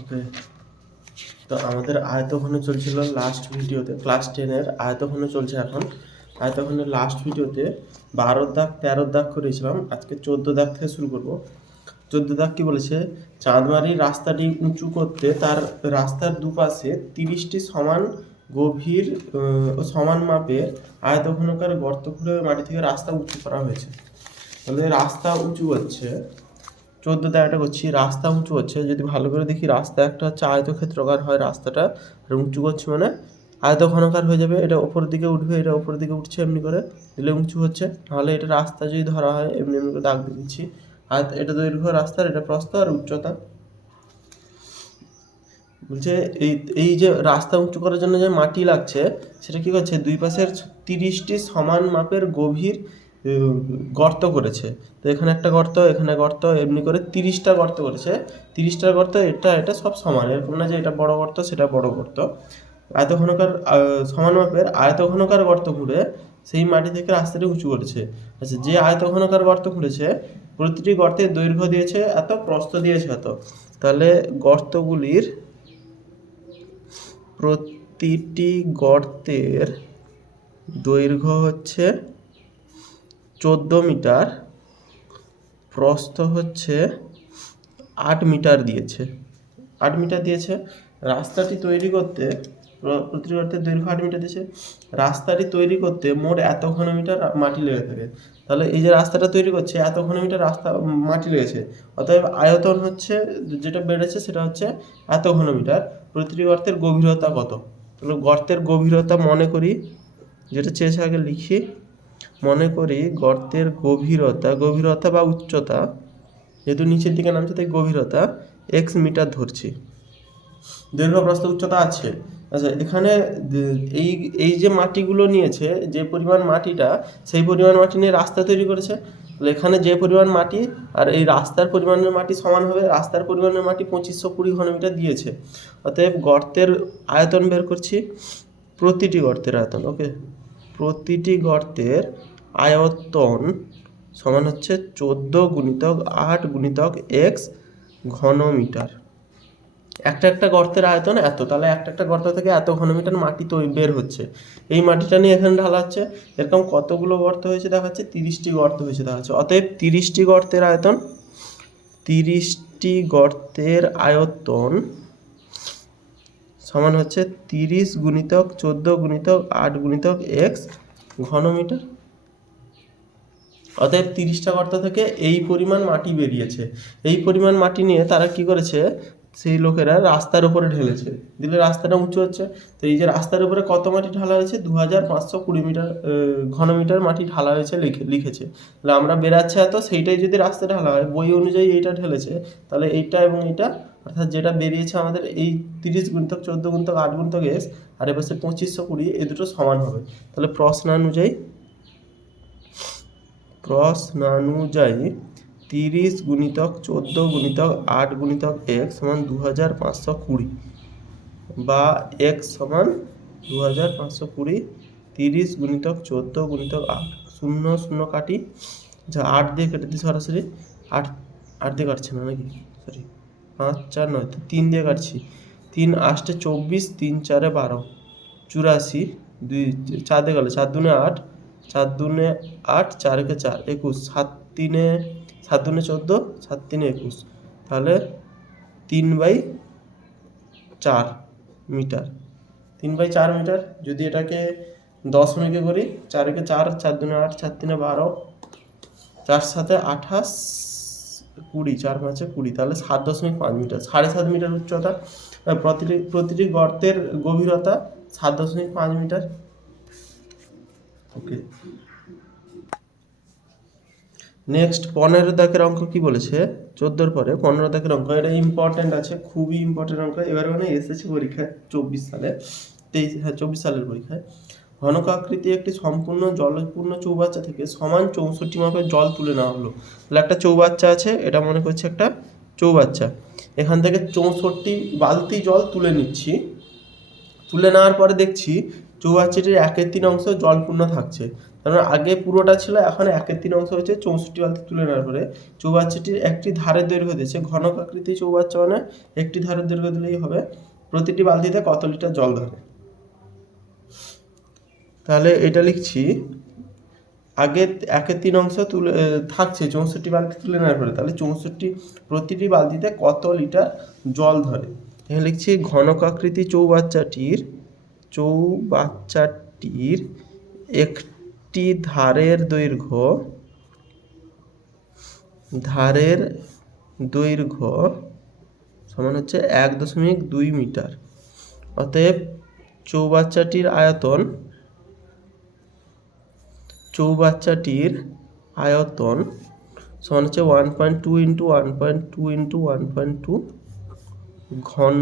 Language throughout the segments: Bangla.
ওকে, তো আমাদের আয়তঘন চলছিল লাস্ট ভিডিওতে, ক্লাস 10-এর আয়তঘন চলছে এখন। আয়তঘনের লাস্ট ভিডিওতে 12 দাগ 13 দাগ করেছিলাম, আজকে 14 দাগ থেকে শুরু করব। 14 দাগ কি বলেছে, চাঁদমারির রাস্তাটি উঁচু করতে তার রাস্তার দুপাশে 30টি সমান গভীর ও সমান মাপের আয়তঘনকার গর্ত খুঁড়ে মাটি থেকে রাস্তা উঁচু করা হয়েছে। তাহলে রাস্তা উঁচু হচ্ছে, 14 দাগটা করছি, রাস্তা উঁচু হচ্ছে। যদি ভালো করে দেখি, রাস্তা একটা হচ্ছে আয়তক্ষেত্রাকার হয় রাস্তাটা, আর উঁচু করছে মানে আয়তঘনকার হয়ে যাবে। এটা ওপর দিকে উঠবে, এটা ওপর দিকে উঠছে, এমনি করে দিলে উঁচু হচ্ছে। তাহলে এটা রাস্তা যদি ধরা হয়, এমনি এমনি করে দাগ দিয়ে দিচ্ছি। আর এটা দৈর্ঘ্য রাস্তার, এটা প্রস্থ আর উচ্চতা। বলছে এই এই যে রাস্তা উঁচু করার জন্য যে মাটি লাগছে, সেটা কি করছে, দুই পাশের 30টি সমান মাপের গভীর গর্ত করেছে। তো এখানে একটা গর্ত, এখানে গর্ত, এমনি করে 30টা গর্ত করেছে। 30টা গর্ত, এটা এটা সব সমান, এরকম না যে এটা বড় গর্ত সেটা বড় গর্ত। আয়তঘনকার সমান মাপের আয়তঘনকার গর্ত খুঁড়ে সেই মাটি থেকে রাস্তাটি উঁচু করেছে। আচ্ছা, যে আয়তঘনকার গর্ত খুঁড়েছে, প্রতিটি গর্তের দৈর্ঘ্য দিয়েছে এত, প্রস্থ দিয়েছে এত। তাহলে গর্তগুলির প্রতিটি গর্তের দৈর্ঘ্য হচ্ছে 14 মিটার, প্রস্থ হচ্ছে 8 মিটার দিয়েছে। 8 মিটার দিয়েছে। রাস্তাটি তৈরি করতে প্রতিটি গর্তের দৈর্ঘ্য 8 মিটার দিয়েছে। রাস্তাটি তৈরি করতে মোট এত ঘনমিটার মাটি লেগে থাকে। তাহলে এই যে রাস্তাটা তৈরি করছে, এত ঘনমিটার রাস্তা মাটি লেগেছে। অতএব আয়তন হচ্ছে, যেটা বেড়েছে সেটা হচ্ছে এত ঘনমিটার। প্রতিটি গর্তের গভীরতা কত? তাহলে গর্তের গভীরতা মনে করি, যেটা চেয়েছে আগে লিখি। মনে করি গর্তের গভীরতা বা উচ্চতা, যেহেতু নিচের দিকে নামছে তাই গভীরতা x মিটার ধরছি। দৈর্ঘ্য প্রস্থ উচ্চতা আছে। আচ্ছা, এখানে এই এই যে মাটিগুলো নিয়েছে, যে পরিমাণ মাটিটা, সেই পরিমাণ মাটি নিয়ে রাস্তা তৈরি করেছে। তাহলে এখানে যে পরিমাণ মাটি আর এই রাস্তার পরিমাণের মাটি সমান হবে। রাস্তার পরিমাণের মাটি 2520 ঘনমিটার দিয়েছে। অতএব গর্তের আয়তন বের করছি, প্রতিটি গর্তের আয়তন। ওকে, প্রতিটি গর্তের আয়তন সমান হচ্ছে 14 গুণিতক 8 গুণিতক x ঘনমিটার। একটা গর্তের আয়তন এত, তাহলে একটা গর্ত থেকে এত ঘনমিটার মাটি তো বের হচ্ছে। এই মাটিটা নিয়ে এখানে ঢালা হচ্ছে। এরকম কতগুলো গর্ত হয়েছে দেখাচ্ছে, 30টি গর্ত হয়েছে দেখাচ্ছে। অতএব 30টি গর্তের আয়তন, 30টি গর্তের আয়তন সমান হচ্ছে 30 গুণিতক 14 গুণিতক 8 গুণিতক x ঘনমিটার। অতএব 30টা গর্ত থেকে এই পরিমাণ মাটি বেরিয়েছে। এই পরিমাণ মাটি নিয়ে তারা কি করেছে, সেই লোকেরা রাস্তার উপরে ঢেলেছে, দিলে রাস্তাটা উঁচু হচ্ছে। তো এই যে রাস্তার উপরে কত মাটি ঢালা হয়েছে, 2520 মিটার ঘনমিটার মাটি ঢালা হয়েছে লিখেছে। তাহলে আমরা বেরাচ্ছে এত, সেইটাই যদি রাস্তা ঢালা হয়, বই অনুযায়ী এইটা ঢেলেছে, তাহলে এইটা এবং এইটা, অর্থাৎ যেটা বেরিয়েছে আমাদের এই 30 গুণিতক 14 গুণিতক 8 গুণিতক x, আর এ পাশে 2520, এই দুটো সমান হবে। তাহলে প্রশ্নানুযায়ী 30 গুণিতক 14 গুণিতক 8 গুণিতক x সমান 2520, বা x সমান 2520। 30 গুণিতক 14 গুণিতক 8, 0 0 কাটি, যা 8 দিয়ে কেটে দিই সরাসরি। 8 দিয়ে কাটছে না নাকি, সরি, 5 4 9, তো 3 দিয়ে কাটছি। 3 8 24, 3 4 12, 84, 2 4 দিয়ে গেল, 4 2 8, 4 2 8, 4 1 4, 21, 7 3 7 2 14, 7 3 21, তাহলে 3/4 মিটার। 3/4 মিটার। যদি এটাকে দশমিকে করি, 4 1 4, 4 2 8, 4 3 12, 4 7 28, 20, 4 5 20, তাহলে 7.5 মিটার। 7.5 মিটার উচ্চতা। প্রতিটি গর্তের গভীরতা 7.5 মিটার। ওকে, নেক্সট 15 দাগের অঙ্ক কি বলেছে, 14-র পরে 15 দাগের অঙ্ক। এটা ইম্পর্টেন্ট আছে, খুবই ইম্পর্টেন্ট অঙ্ক। এবারে মানে এসেছে পরীক্ষায় 24 সালে, 24 সালের পরীক্ষায়। ঘনক আকৃতি একটি সম্পূর্ণ জলপূর্ণ চৌবাচ্চা থেকে সমান 64 মাপের জল তুলে নেওয়া হলো। তাহলে একটা চৌবাচ্চা আছে, এটা মনে করছে একটা চৌবাচ্চা। এখান থেকে 64 বালতি জল তুলে নিচ্ছি। তুলে নেওয়ার পরে দেখছি চৌবাচ্চাটির 1/3 অংশ জলপূর্ণ থাকছে। কারণ আগে পুরোটা ছিল, এখন 1/3 হয়েছে 64 বালতি তুলে নেওয়ার পরে চৌবাচ্চাটির একটি ধারের দৈর্ঘ্য দিয়েছে। ঘনক আকৃতি চৌবাচ্চা মানে একটি ধারের দৈর্ঘ্য দিলেই হবে। প্রতিটি বালতিতে কত লিটার জল ধরে? তাহলে এটা লিখছি, আগে 1/3 তুলে থাকছে 64 বালতি তুলে নেওয়ার পরে, তাহলে প্রতিটি বালতিতে কত লিটার জল ধরে। এখানে লিখছি ঘনক আকৃতি চৌবাচ্চাটির একটি ধারের দৈর্ঘ্য সমান হচ্ছে 1.2 মিটার। অতএব চৌবাচ্চাটির আয়তন সমান হচ্ছে 1.2 ইন্টু 1.2 ইন্টু 1.2 ঘন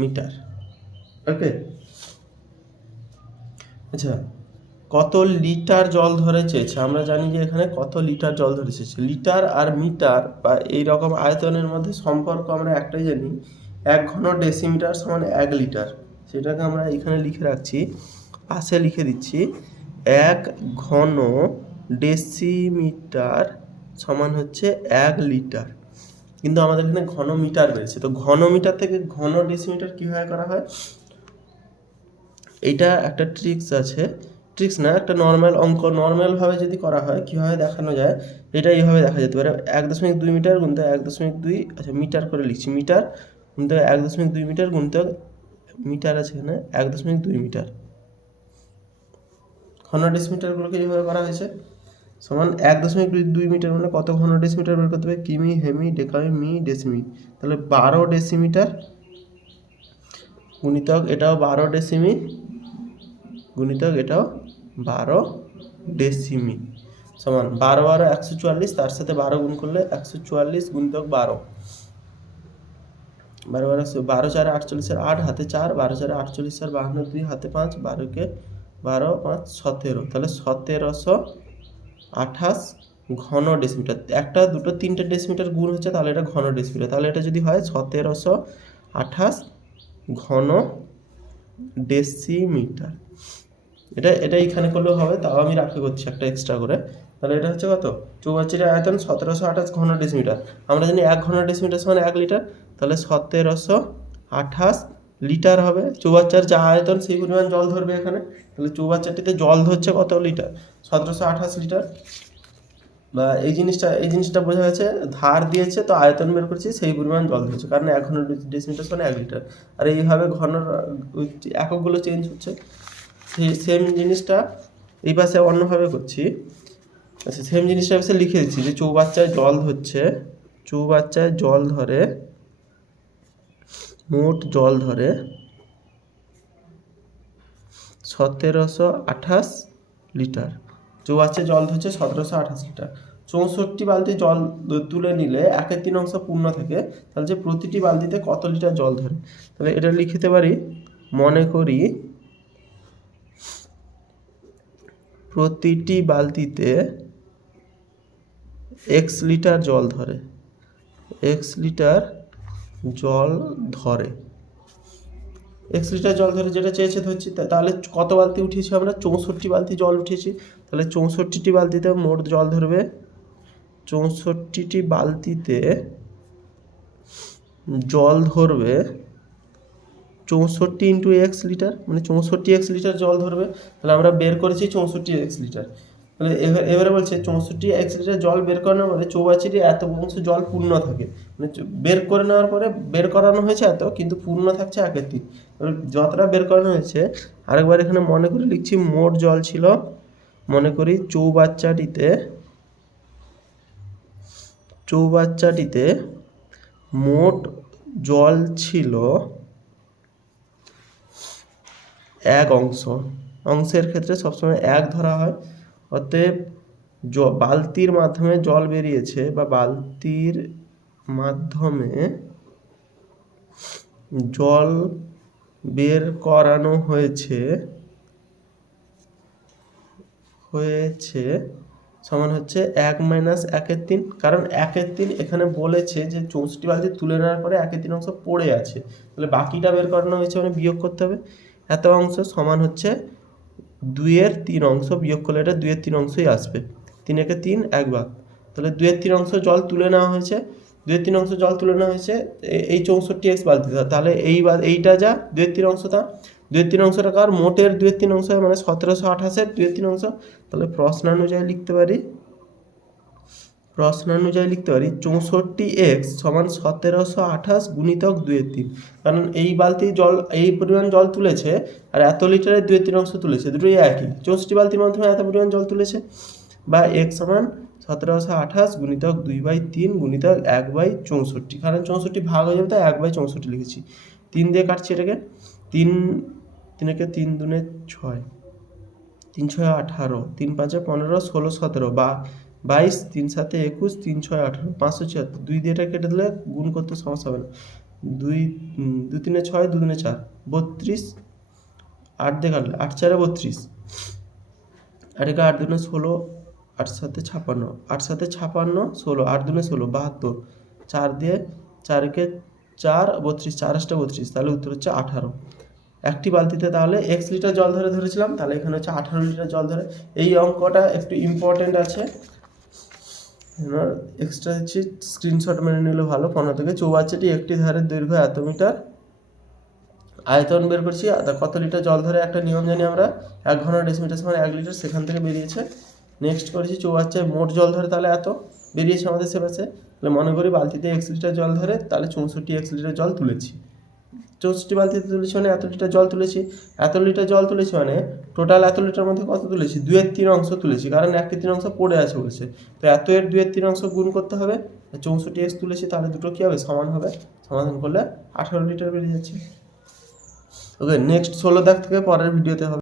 মিটার। ওকে, আচ্ছা, কত লিটার জল ধরে চেয়েছে? আমরা জানি যে এখানে কত লিটার জল ধরে চেয়েছে। লিটার আর মিটার বা এইরকম আয়তনের মধ্যে সম্পর্ক আমরা একটাই জানি, 1 ঘন ডেসিমিটার সমান 1 লিটার। সেটাকে আমরা এখানে লিখে রাখছি, পাশে লিখে দিচ্ছি 1 ঘন ডেসিমিটার সমান হচ্ছে 1 লিটার। কিন্তু আমাদের এখানে ঘন মিটার রয়েছে, তো ঘন মিটার থেকে ঘন ডেসিমিটার কীভাবে করা হয়? এইটা একটা ট্রিক্স আছে, ট্রিক্স না, একটা নর্মাল অঙ্ক। নর্মালভাবে যদি করা হয় কীভাবে দেখানো যায়, এটা এইভাবে দেখা যেতে পারে। 1.2 মিটার গুণিত 1.2, আচ্ছা মিটার করে লিখছি, মিটার গুণিত 1.2 মিটার গুণিত মিটার আছে এখানে 1.2 মিটার। ঘন ডেসিমিটারগুলোকে এইভাবে করা হয়েছে, সমান 1.2 মিটার মানে কত ঘন ডেসিমিটার বের করতে হবে? কিমি, হেমি, ডেকামি, মি, ডেসিমি। তাহলে 12 ডেসিমিটার গুণিতক এটাও 12 ডেসিমি গুণিতক এটাও 12 ডেসিমি সমান 12 12 144, তার সাথে 12 গুণ করলে 144 গুণিতক 12, 12 12 4 48 8 হাতে 4, 12 4 48 আর 52 2 হাতে 5, 12 কে 12 5 17, তাহলে 1728 ঘন ডেসিমিটার। একটা দুটো তিনটে ডেসিমিটার গুণ হচ্ছে, তাহলে এটা ঘন ডেসিমিটার। তাহলে এটা যদি হয় 1728 ঘন ডেসিমিটার। এটা এখানে করলেও হবে, তাও আমি রাখে করছি একটা এক্সট্রা করে। তাহলে এটা হচ্ছে কত? চৌবাচ্চাটির আয়তন 1728 ঘন ডেসিমিটার। আমরা জানি 1 ঘন ডেসিমিটার সমান 1 লিটার, তাহলে 1728 লিটার হবে। চৌবাচ্চার যা আয়তন সেই পরিমাণ জল ধরবে এখানে। তাহলে চৌবাচ্চাটিতে জল ধরছে কত লিটার? 1728 লিটার। বা এই জিনিসটা বোঝা গেছে, ধার দিয়েছে তো আয়তন বের করছি, সেই পরিমাণ জল ধরছে, কারণ 1 ঘন ডেসিমিটার সমান 1 লিটার। আর এইভাবে ঘনর এককগুলো চেঞ্জ হচ্ছে। সেম জিনিসটা এই পাশে অন্যভাবে করছি। আচ্ছা, সেম জিনিসটা পাশে লিখে দিচ্ছি যে চৌবাচ্চায় জল ধরে মোট জল ধরে 1728 লিটার। চৌবাচ্চায় জল ধরছে 1728 লিটার। 64 বালতি জল তুলে নিলে 1/3 পূর্ণ থাকে, তাহলে যে প্রতিটি বালতিতে কত লিটার জল ধরে? তাহলে এটা লিখতে পারি, মনে করি প্রতিটি বালতিতে x লিটার জল ধরে, x লিটার জল ধরে যেটা চেয়েছে ধরছি। তাহলে কত বালতি উঠিয়েছি আমরা? 64 বালতি জল উঠিয়েছি। তাহলে 64টি বালতিতে মোট জল ধরবে, 64টি বালতিতে জল ধরবে 64 ইন্টু এক্স লিটার, মানে 64x লিটার জল ধরবে। তাহলে আমরা বের করেছি 64x লিটার। তাহলে এবারে বলছে 64x লিটার জল বের করানোর পরে চৌবাচ্চাটি এত অংশ জল পূর্ণ থাকে, মানে বের করে নেওয়ার পরে বের করানো হয়েছে এত, কিন্তু পূর্ণ থাকছে 1/3। যতটা বের করানো হয়েছে, আরেকবার এখানে মনে করে লিখছি, মোট জল ছিল, মনে করি চৌবাচ্চাটিতে মোট জল ছিল 1 অংশের ক্ষেত্রে সবসময় 1 ধরা হয়। অতএব বালতির মাধ্যমে জল বেরিয়েছে, বা বালতির মাধ্যমে জল বের করানো হয়েছে সমান হচ্ছে 1 মাইনাস 1/3। কারণ 1/3 এখানে বলেছে যে 64 বালতি তুলে নেওয়ার পরে 1/3 অংশ পড়ে আছে, তাহলে বাকিটা বের করানো হয়েছে, মানে বিয়োগ করতে হবে। এত অংশ সমান হচ্ছে 2-এর 3 অংশ বিয়োগ করলে এটা 2-এর 3 অংশই আসবে। 3 একে 3 একবার, তাহলে 2-এর 3 অংশ জল তুলে নেওয়া হয়েছে। 2-এর 3 অংশ জল তুলে নেওয়া হয়েছে এই 64x বালতিতে। তাহলে এইটা যা 2-এর 3 অংশটা, 2-এর 3 অংশটা কার মোটের 2-এর 3 অংশ মানে 1728-এর 2-এর 3 অংশ। তাহলে প্রশ্নানুযায়ী লিখতে পারি 64x সমান 1728 গুণিতক 2-এর 3। কারণ এই বালতি জল এই পরিমাণ জল তুলেছে আর এত লিটারের 2-এর 3 অংশ তুলেছে, দুটোই একই। 64 বালতির মাধ্যমে এত পরিমাণ জল তুলেছে, বা x সমান 1728 গুণিতক 2/3 গুণিতক 1/64। কারণ 64 ভাগ হয়ে যাবে তাই 1/64 লিখেছি। 3 দিয়ে কাটছি এটাকে, 3 একে 3 দুনে 6, 3 6 18, 3 5 15, 16 17 বা 22, 3 7 21, 3 6 18, 576। 2 দিয়ে এটা কেটে দিলে গুণ করতে সমস্যা হবে না। 2 2 3 6, 2 2 4, 32, 8 দিয়ে কাটলে 8 4 32, আর একে 8 2 16, 8 7 56, 8 7 56, 16, 8 2 16, 72, 4 দিয়ে 4 একে 4 32, 4 8 32, তাহলে উত্তর হচ্ছে 18। একটি বালতিতে তাহলে x লিটার জল ধরেছিলাম, তাহলে এখানে হচ্ছে 18 লিটার জল ধরে। এই অঙ্কটা একটু ইম্পর্টেন্ট আছে, এক্সট্রা হচ্ছে স্ক্রিনশট মেরে নিলে ভালো। 15 থেকে 64টি একটি ধারের দৈর্ঘ্য এত মিটার, আয়তন বের করছি কত লিটার জল ধরে। একটা নিয়ম জানি আমরা, 1 ঘন ডেসিমিটার সমান 1 লিটার, সেখান থেকে বেরিয়েছে। নেক্সট করেছি 64 মোট জল ধরে, তাহলে এত বেরিয়েছে আমাদের সেপাশে। তাহলে মনে করি বালতিতে x লিটার জল ধরে, তাহলে 64x লিটার জল তুলেছি। 64 বালতিতে তুলেছি মানে এত লিটার জল তুলেছি। এত লিটার জল তুলেছি মানে টোটাল এত লিটার মধ্যে কত তুলেছি, 2-এর 3 অংশ তুলেছি, কারণ 1-এর 3 অংশ পড়ে আছে বলেছে। তো এত এর 2-এর 3 অংশ গুণ করতে হবে, 64x তুলেছি, তাহলে দুটো কী হবে, সমান হবে। সমাধান করলে 18 লিটার বেরিয়ে যাচ্ছে। ওকে, নেক্সট 16 দাগ থেকে পরের ভিডিওতে হবে।